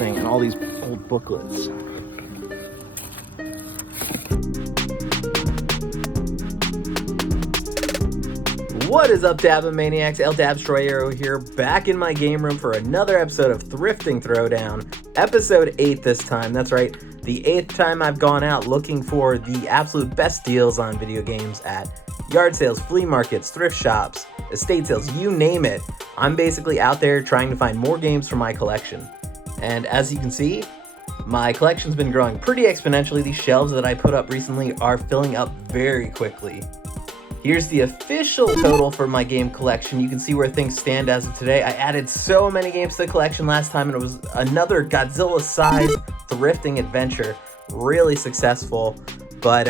interesting, and all these old booklets. What is up, Dabamaniacs? Dabstroyero here, back in my game room for another episode of Thrifting Throwdown, episode 8 this time. That's right, the 8th time I've gone out looking for the absolute best deals on video games at yard sales, flea markets, thrift shops, estate sales, you name it. I'm basically out there trying to find more games for my collection. And as you can see, my collection's been growing pretty exponentially. These shelves that I put up recently are filling up very quickly. Here's the official total for my game collection. You can see where things stand as of today. I added so many games to the collection last time, and it was another Godzilla-sized thrifting adventure. Really successful. But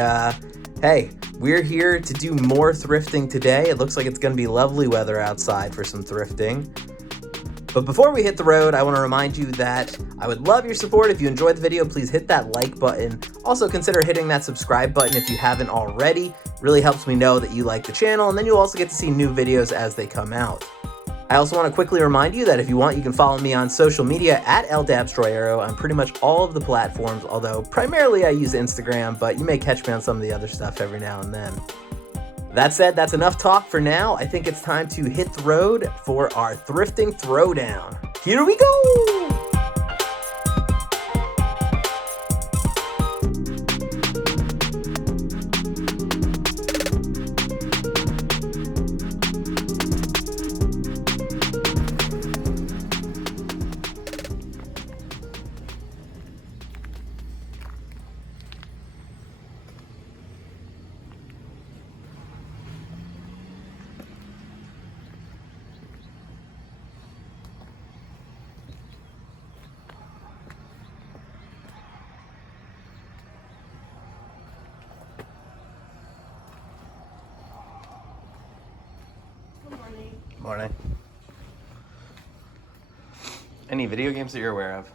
hey, we're here to do more thrifting today. It looks like it's going to be lovely weather outside for some thrifting. But before we hit the road, I want to remind you that I would love your support. If you enjoyed the video, please hit that like button. Also consider hitting that subscribe button if you haven't already. Really helps me know that you like the channel, and then you'll also get to see new videos as they come out. I also want to quickly remind you that if you want, you can follow me on social media at Dabstroyero on pretty much all of the platforms, although primarily I use Instagram, but you may catch me on some of the other stuff every now and then. That said, that's enough talk for now. I think it's time to hit the road for our Thrifting Throwdown. Here we go! Morning. Any video games that you're aware of?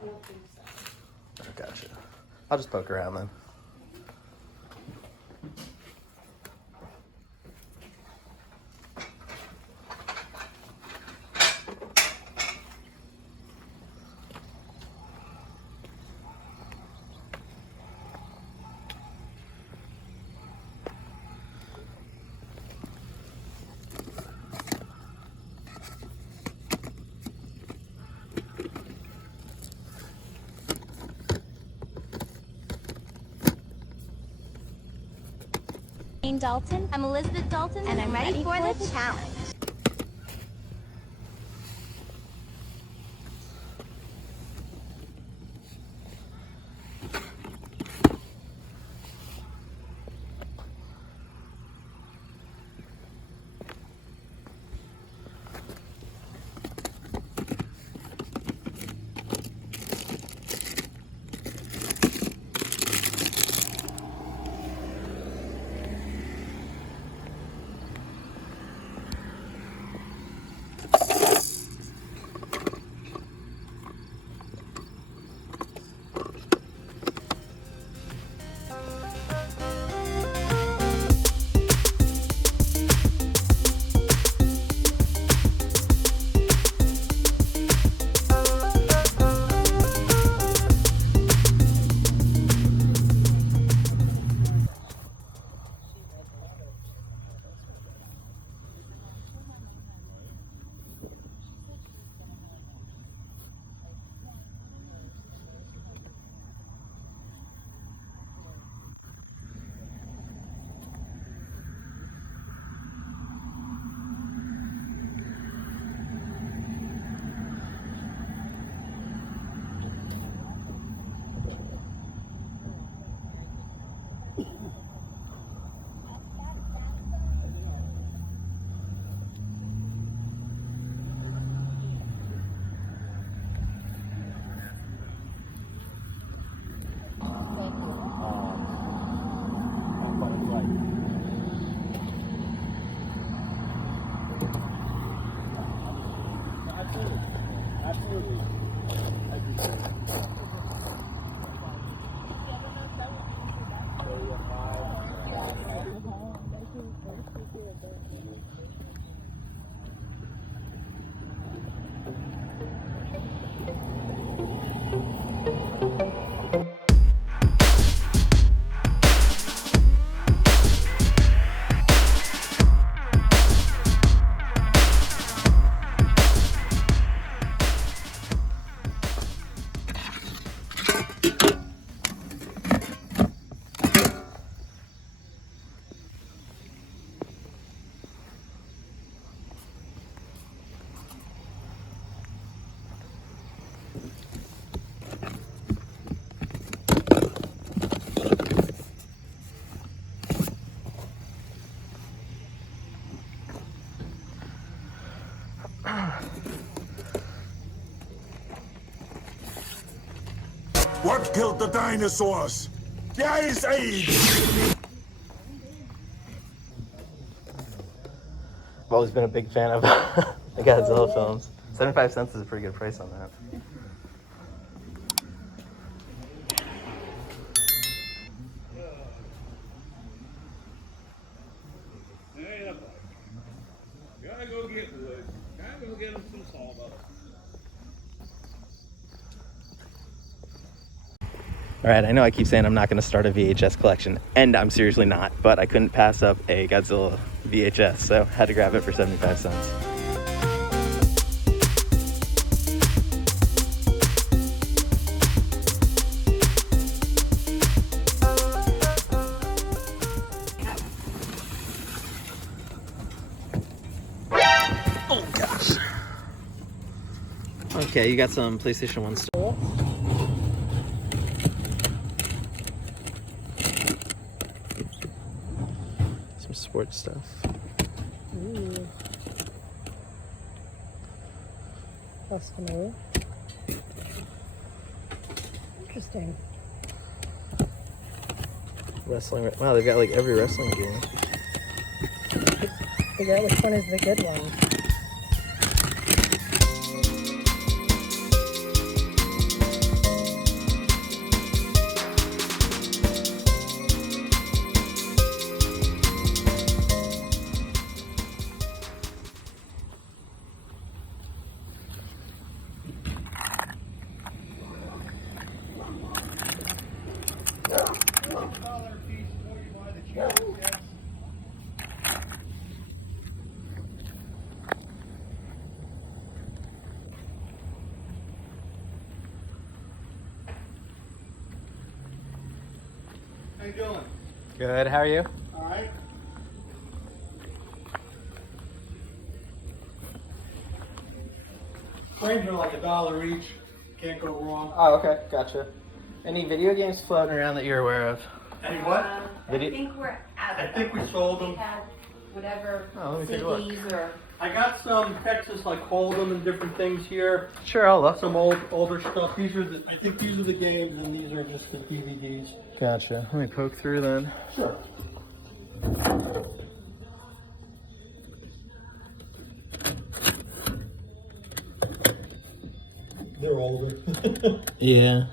I don't think so. Oh, gotcha. I'll just poke around then. Dalton. I'm Elizabeth Dalton, and I'm ready for the challenge. What killed the dinosaurs? The Ice Age! I've always been a big fan of the Godzilla films. 75 cents is a pretty good price on that. Gotta go get wood. Gotta go get him some sawdust. All right, I know I keep saying I'm not going to start a VHS collection, and I'm seriously not, but I couldn't pass up a Godzilla VHS, so had to grab it for 75 cents. Oh gosh. Okay, you got some PlayStation 1 stuff. Some sports stuff. Ooh. That's familiar. Interesting. Wrestling. Wow, they've got like every wrestling game. Figure out which one is the good one. How you doing? Good, how are you? All right. Frames are like $1 each. Can't go wrong. Oh, okay, gotcha. Any video games floating around that you're aware of? Any what? Video- I think we're out I of think them. we sold We them. had whatever Oh, let me take a look. CDs or I got some Texas like Hold'em and different things here. Sure, I'll look. Some older stuff. These are the. I think these are the games, and these are just the DVDs. Gotcha. Let me poke through then. Sure. They're older. Yeah.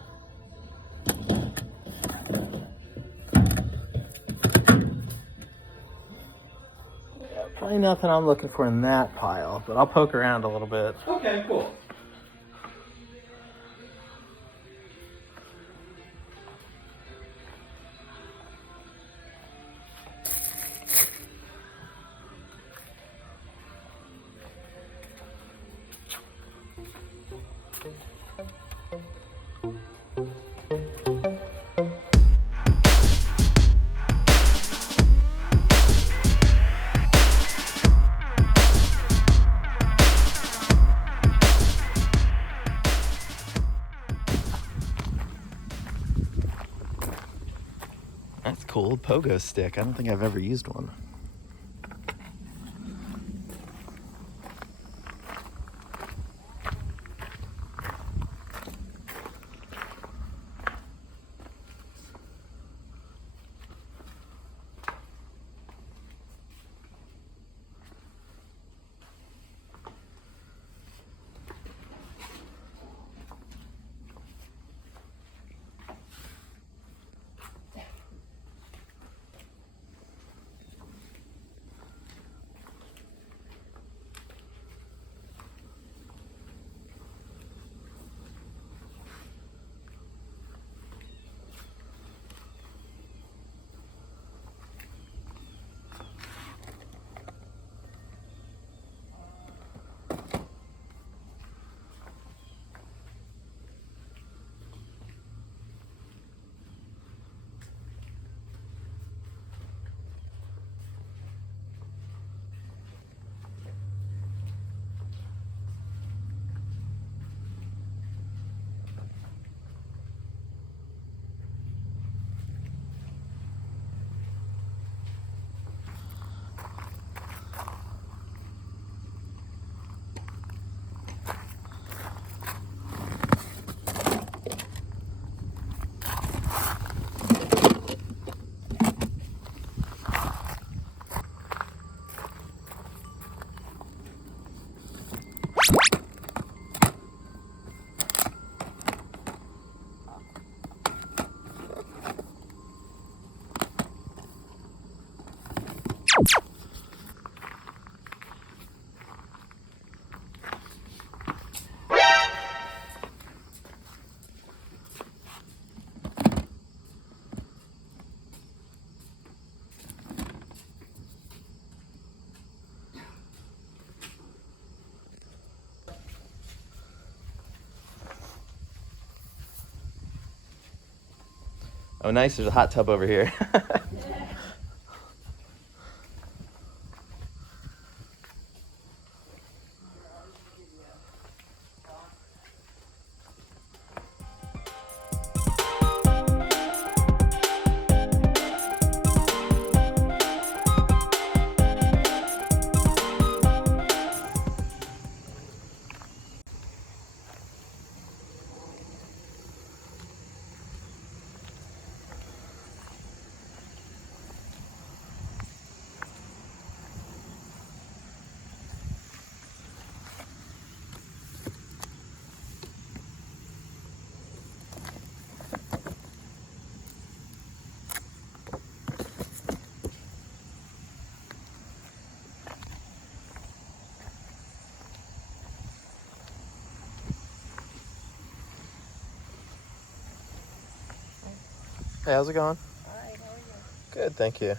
Probably nothing I'm looking for in that pile, but I'll poke around a little bit. Okay, cool. That's cool. Pogo stick. I don't think I've ever used one. Oh, nice. There's a hot tub over here. Hey, how's it going? Hi, how are you? Good, thank you.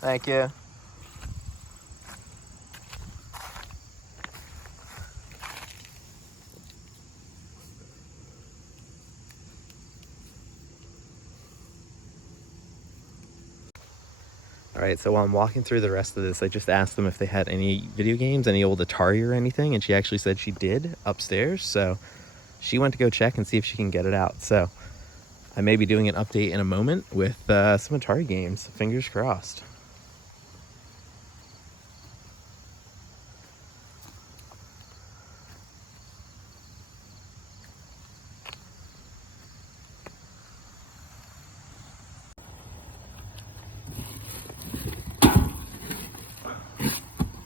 Thank you. All right, so while I'm walking through the rest of this, I just asked them if they had any video games, any old Atari or anything, and she actually said she did upstairs, so she went to go check and see if she can get it out. So I may be doing an update in a moment with some Atari games. Fingers crossed.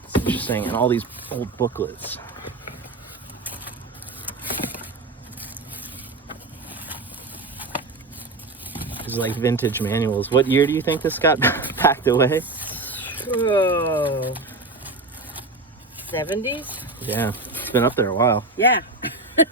It's interesting, and all these old booklets. These are like vintage manuals. What year do you think this got packed away? Oh, 70s? Yeah, it's been up there a while. Yeah. All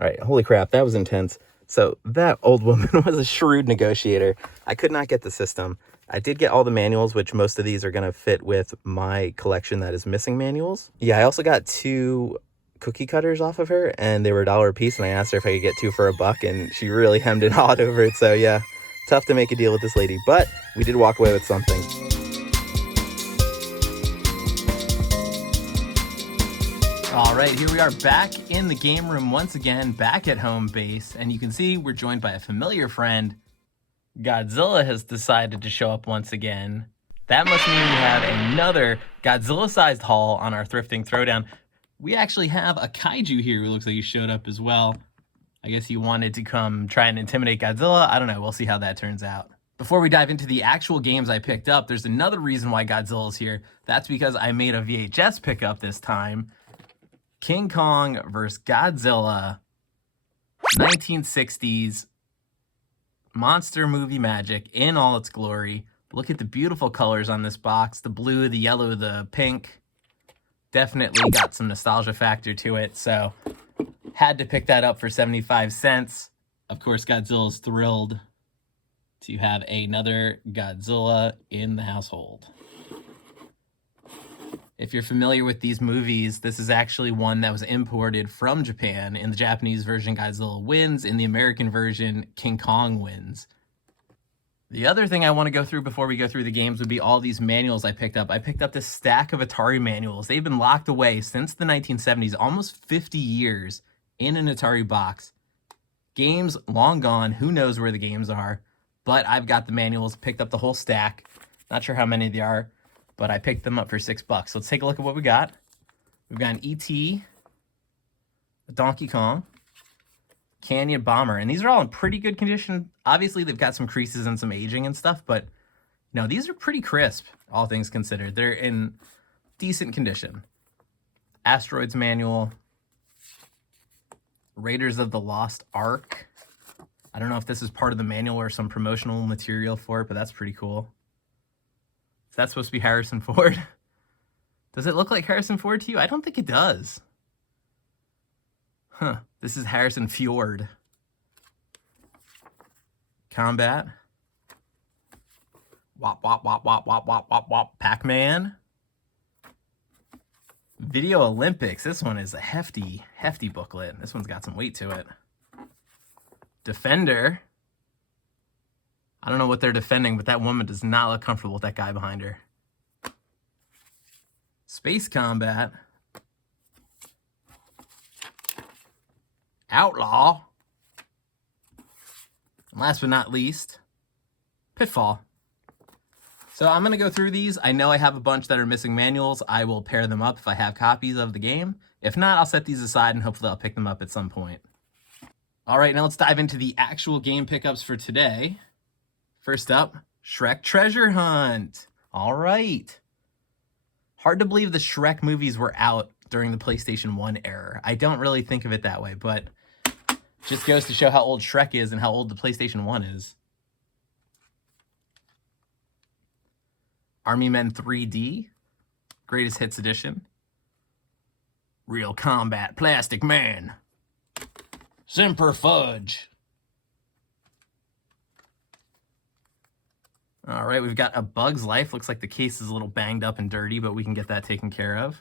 right, holy crap, that was intense. So that old woman was a shrewd negotiator. I could not get the system. I did get all the manuals, which most of these are going to fit with my collection that is missing manuals. Yeah, I also got 2 cookie cutters off of her, and they were $1 a piece, and I asked her if I could get 2 for $1, and she really hemmed and hawed over it. So yeah, tough to make a deal with this lady, but we did walk away with something. All right, here we are back in the game room once again, back at home base, and you can see we're joined by a familiar friend. Godzilla has decided to show up once again. That must mean we have another Godzilla-sized haul on our Thrifting Throwdown. We actually have a kaiju here who looks like he showed up as well. I guess he wanted to come try and intimidate Godzilla. I don't know, we'll see how that turns out. Before we dive into the actual games I picked up, there's another reason why Godzilla's here. That's because I made a VHS pickup this time. King Kong vs. Godzilla, 1960s, monster movie magic in all its glory. Look at the beautiful colors on this box, the blue, the yellow, the pink. Definitely got some nostalgia factor to it, so had to pick that up for 75 cents. Of course, Godzilla's thrilled to have another Godzilla in the household. If you're familiar with these movies, this is actually one that was imported from Japan. In the Japanese version, Godzilla wins. In the American version, King Kong wins. The other thing I want to go through before we go through the games would be all these manuals I picked up. I picked up this stack of Atari manuals. They've been locked away since the 1970s, almost 50 years in an Atari box. Games long gone. Who knows where the games are? But I've got the manuals, picked up the whole stack. Not sure how many there are, but I picked them up for $6. So let's take a look at what we got. We've got an E.T., a Donkey Kong, Canyon Bomber. And these are all in pretty good condition. Obviously, they've got some creases and some aging and stuff, but no, these are pretty crisp, all things considered. They're in decent condition. Asteroids Manual. Raiders of the Lost Ark. I don't know if this is part of the manual or some promotional material for it, but that's pretty cool. Is that supposed to be Harrison Ford? Does it look like Harrison Ford to you? I don't think it does. Huh. This is Harrison Fjord. Combat. Wop, wop, wop, wop, wop, wop, wop, wop. Pac-Man. Video Olympics. This one is a hefty, hefty booklet. This one's got some weight to it. Defender. I don't know what they're defending, but that woman does not look comfortable with that guy behind her. Space Combat. Outlaw. And last but not least, Pitfall. So I'm going to go through these. I know I have a bunch that are missing manuals. I will pair them up if I have copies of the game. If not, I'll set these aside and hopefully I'll pick them up at some point. All right, now let's dive into the actual game pickups for today. First up, Shrek Treasure Hunt. All right. Hard to believe the Shrek movies were out during the PlayStation 1 era. I don't really think of it that way, but just goes to show how old Shrek is and how old the PlayStation 1 is. Army Men 3D, Greatest Hits Edition. Real Combat Plastic Man. Semper Fudge. All right, we've got A Bug's Life. Looks like the case is a little banged up and dirty, but we can get that taken care of.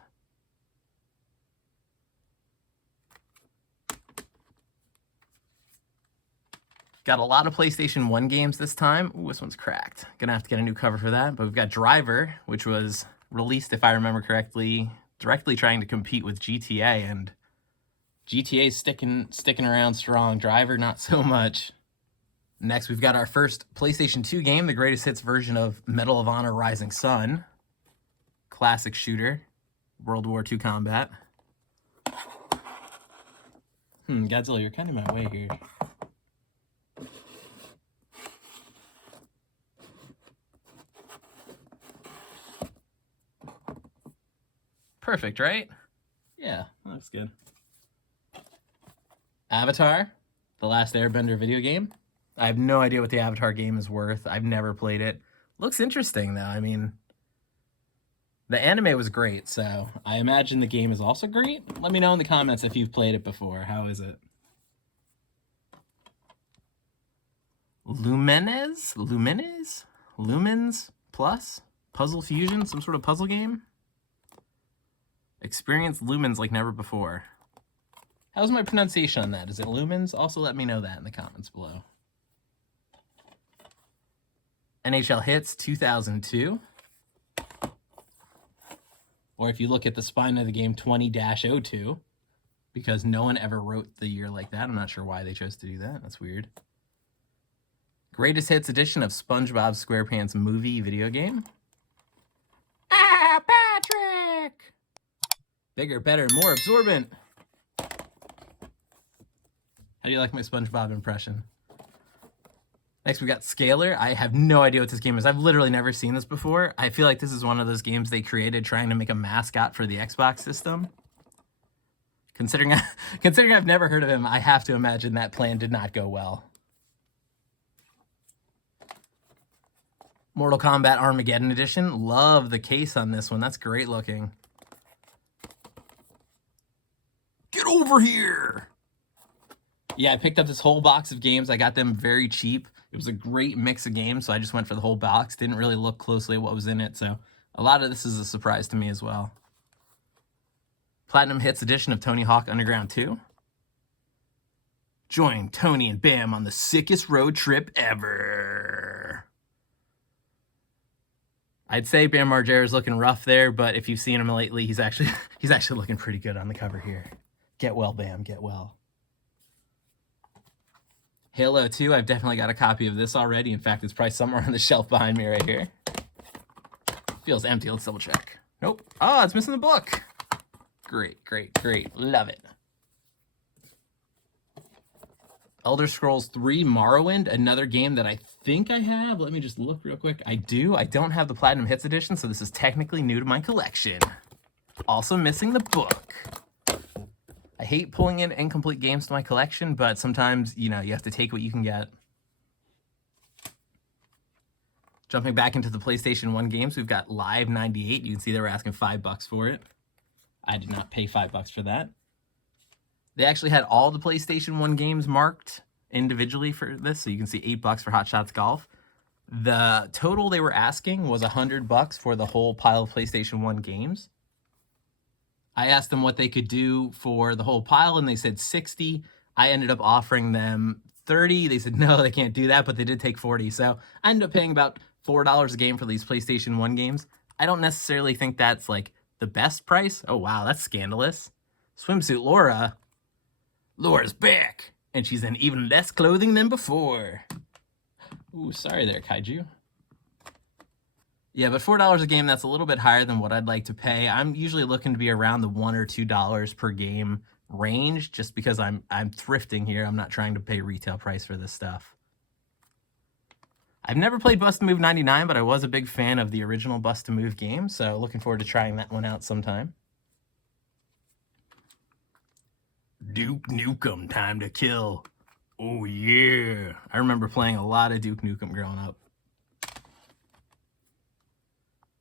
Got a lot of PlayStation 1 games this time. Ooh, this one's cracked. Gonna have to get a new cover for that. But we've got Driver, which was released, if I remember correctly, directly trying to compete with GTA, and GTA's sticking around strong. Driver, not so much. Next, we've got our first PlayStation 2 game, the greatest hits version of Medal of Honor Rising Sun. Classic shooter. World War II combat. Godzilla, you're kind of in my way here. Perfect, right? Yeah, that looks good. Avatar, The Last Airbender video game. I have no idea what the Avatar game is worth. I've never played it. Looks interesting, though. I mean, the anime was great, so I imagine the game is also great. Let me know in the comments if you've played it before. How is it? Lumens Plus? Puzzle Fusion? Some sort of puzzle game? Experience lumens like never before. How's my pronunciation on that? Is it lumens? Also let me know that in the comments below. NHL Hits 2002. Or if you look at the spine of the game, 20-02. Because no one ever wrote the year like that. I'm not sure why they chose to do that. That's weird. Greatest Hits edition of SpongeBob SquarePants movie video game. Ah, Patrick! Bigger, better, more absorbent. How do you like my SpongeBob impression? Next, we got Scalar. I have no idea what this game is. I've literally never seen this before. I feel like this is one of those games they created trying to make a mascot for the Xbox system. Considering I've never heard of him, I have to imagine that plan did not go well. Mortal Kombat Armageddon Edition. Love the case on this one. That's great looking. Get over here! Yeah, I picked up this whole box of games. I got them very cheap. It was a great mix of games, so I just went for the whole box. Didn't really look closely at what was in it, so a lot of this is a surprise to me as well. Platinum Hits edition of Tony Hawk Underground 2. Join Tony and Bam on the sickest road trip ever. I'd say Bam Margera's looking rough there, but if you've seen him lately, he's actually looking pretty good on the cover here. Get well, Bam, get well. Halo 2, I've definitely got a copy of this already. In fact, it's probably somewhere on the shelf behind me right here. Feels empty, let's double check. Nope. Oh, it's missing the book. Great, great, great. Love it. Elder Scrolls 3 Morrowind, another game that I think I have. Let me just look real quick. I do. I don't have the Platinum Hits Edition, so this is technically new to my collection. Also missing the book. I hate pulling in incomplete games to my collection, but sometimes, you know, you have to take what you can get. Jumping back into the PlayStation 1 games, we've got Live 98. You can see they were asking $5 for it. I did not pay $5 for that. They actually had all the PlayStation 1 games marked individually for this, so you can see $8 for Hot Shots Golf. The total they were asking was $100 for the whole pile of PlayStation 1 games. I asked them what they could do for the whole pile, and they said 60. I ended up offering them 30. They said no, they can't do that, but they did take 40. So I ended up paying about $4 a game for these PlayStation 1 games. I don't necessarily think that's like the best price. Oh wow, that's scandalous. Swimsuit Laura. Laura's back, and she's in even less clothing than before. Ooh, sorry there, Kaiju. Yeah, but $4 a game, that's a little bit higher than what I'd like to pay. I'm usually looking to be around the $1 or $2 per game range, just because I'm thrifting here. I'm not trying to pay retail price for this stuff. I've never played Bust a Move 99, but I was a big fan of the original Bust a Move game, so looking forward to trying that one out sometime. Duke Nukem, Time to Kill. Oh yeah. I remember playing a lot of Duke Nukem growing up.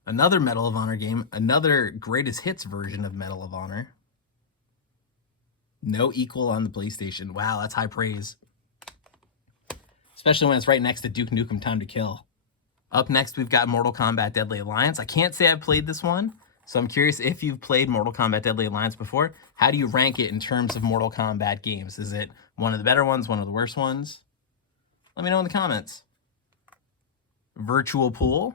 Another Medal of Honor game, another greatest hits version of Medal of Honor. No equal on the PlayStation. Wow, that's high praise. Especially when it's right next to Duke Nukem Time to Kill. Up next, we've got Mortal Kombat Deadly Alliance. I can't say I've played this one, so I'm curious if you've played Mortal Kombat Deadly Alliance before. How do you rank it in terms of Mortal Kombat games? Is it one of the better ones, one of the worst ones? Let me know in the comments. Virtual Pool,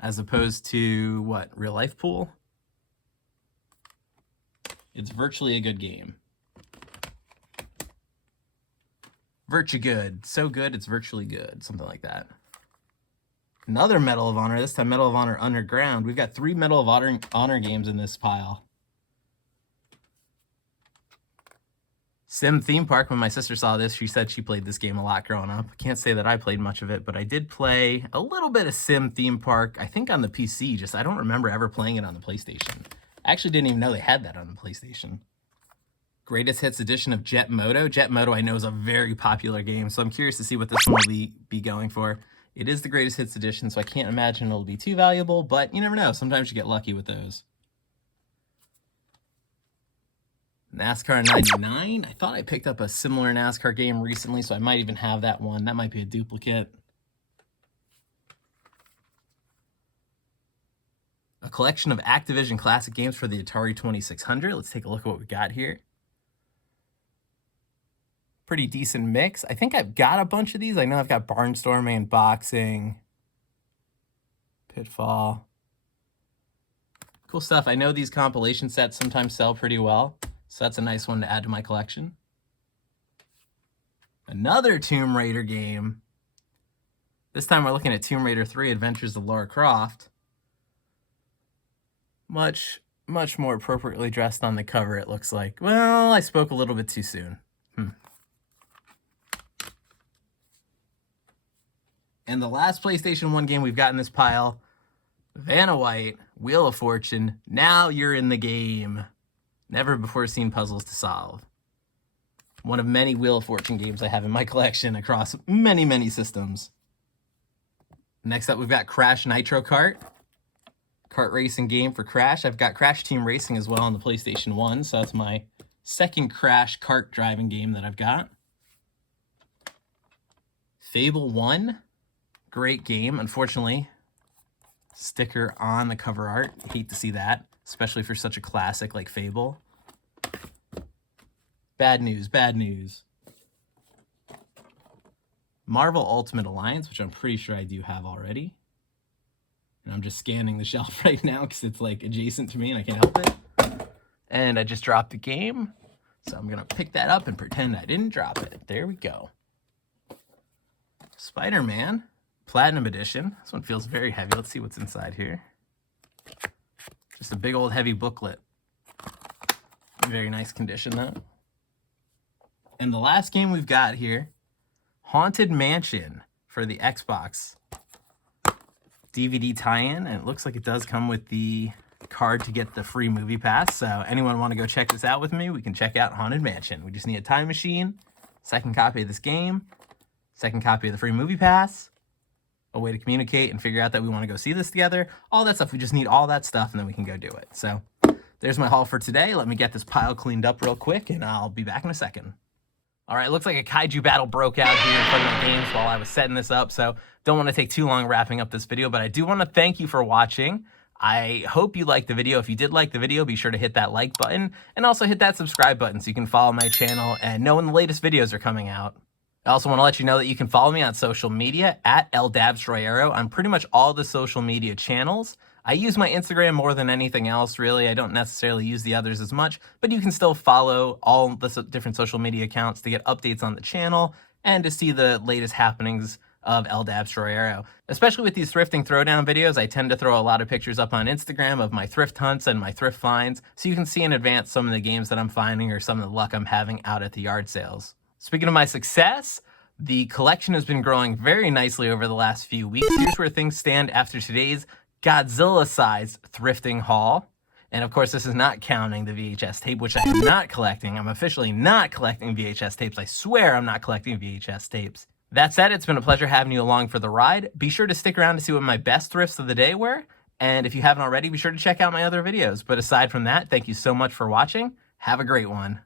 as opposed to, what, real life pool? It's virtually a good game. Virtue good. So good, it's virtually good. Something like that. Another Medal of Honor, this time Medal of Honor Underground. We've got 3 Medal of Honor games in this pile. Sim Theme Park, when my sister saw this, she said she played this game a lot growing up. I can't say that I played much of it, but I did play a little bit of Sim Theme Park, I think on the PC, just I don't remember ever playing it on the PlayStation. I actually didn't even know they had that on the PlayStation. Greatest Hits edition of Jet Moto. Jet Moto I know is a very popular game, so I'm curious to see what this one will be going for. It is the Greatest Hits edition, so I can't imagine it'll be too valuable, but you never know. Sometimes you get lucky with those. NASCAR 99. I thought I picked up a similar NASCAR game recently, so I might even have that one. That might be a duplicate. A collection of Activision classic games for the Atari 2600. Let's take a look at what we got here. Pretty decent mix. I think I've got a bunch of these. I know I've got Barnstorming and Boxing. Pitfall. Cool stuff. I know these compilation sets sometimes sell pretty well, so that's a nice one to add to my collection. Another Tomb Raider game. This time we're looking at Tomb Raider 3 Adventures of Lara Croft. Much more appropriately dressed on the cover, it looks like. Well, I spoke a little bit too soon. And the last PlayStation 1 game we've got in this pile, Vanna White, Wheel of Fortune. Now you're in the game. Never before seen puzzles to solve. One of many Wheel of Fortune games I have in my collection across many, many systems. Next up, we've got Crash Nitro Kart. Kart racing game for Crash. I've got Crash Team Racing as well on the PlayStation 1, so that's my second Crash kart driving game that I've got. Fable 1. Great game. Unfortunately, sticker on the cover art. Hate to see that, especially for such a classic like Fable. Bad news, bad news. Marvel Ultimate Alliance, which I'm pretty sure I do have already. And I'm just scanning the shelf right now because it's like adjacent to me and I can't help it. And I just dropped the game, so I'm gonna pick that up and pretend I didn't drop it. There we go. Spider-Man Platinum Edition. This one feels very heavy. Let's see what's inside here. Just a big old heavy booklet. Very nice condition though. And the last game we've got here, Haunted Mansion for the Xbox DVD tie-in. And it looks like it does come with the card to get the free movie pass. So anyone want to go check this out with me, we can check out Haunted Mansion. We just need a time machine, second copy of this game, second copy of the free movie pass, a way to communicate and figure out that we want to go see this together. All that stuff. We just need all that stuff and then we can go do it. So there's my haul for today. Let me get this pile cleaned up real quick and I'll be back in a second. All right, looks like a kaiju battle broke out here in front of my games while I was setting this up, so don't want to take too long wrapping up this video, but I do want to thank you for watching. I hope you liked the video. If you did like the video, be sure to hit that like button and also hit that subscribe button so you can follow my channel and know when the latest videos are coming out. I also want to let you know that you can follow me on social media at Dabstroyero on pretty much all the social media channels. I use my Instagram more than anything else, really. I don't necessarily use the others as much, but you can still follow all the different social media accounts to get updates on the channel and to see the latest happenings of Dabstroyero. Especially with these Thrifting Throwdown videos, I tend to throw a lot of pictures up on Instagram of my thrift hunts and my thrift finds, so you can see in advance some of the games that I'm finding or some of the luck I'm having out at the yard sales. Speaking of my success, the collection has been growing very nicely over the last few weeks. Here's where things stand after today's Godzilla-sized thrifting haul. And of course, this is not counting the VHS tape, which I am not collecting. I'm officially not collecting VHS tapes. I swear I'm not collecting VHS tapes. That said, it's been a pleasure having you along for the ride. Be sure to stick around to see what my best thrifts of the day were. And if you haven't already, be sure to check out my other videos. But aside from that, thank you so much for watching. Have a great one.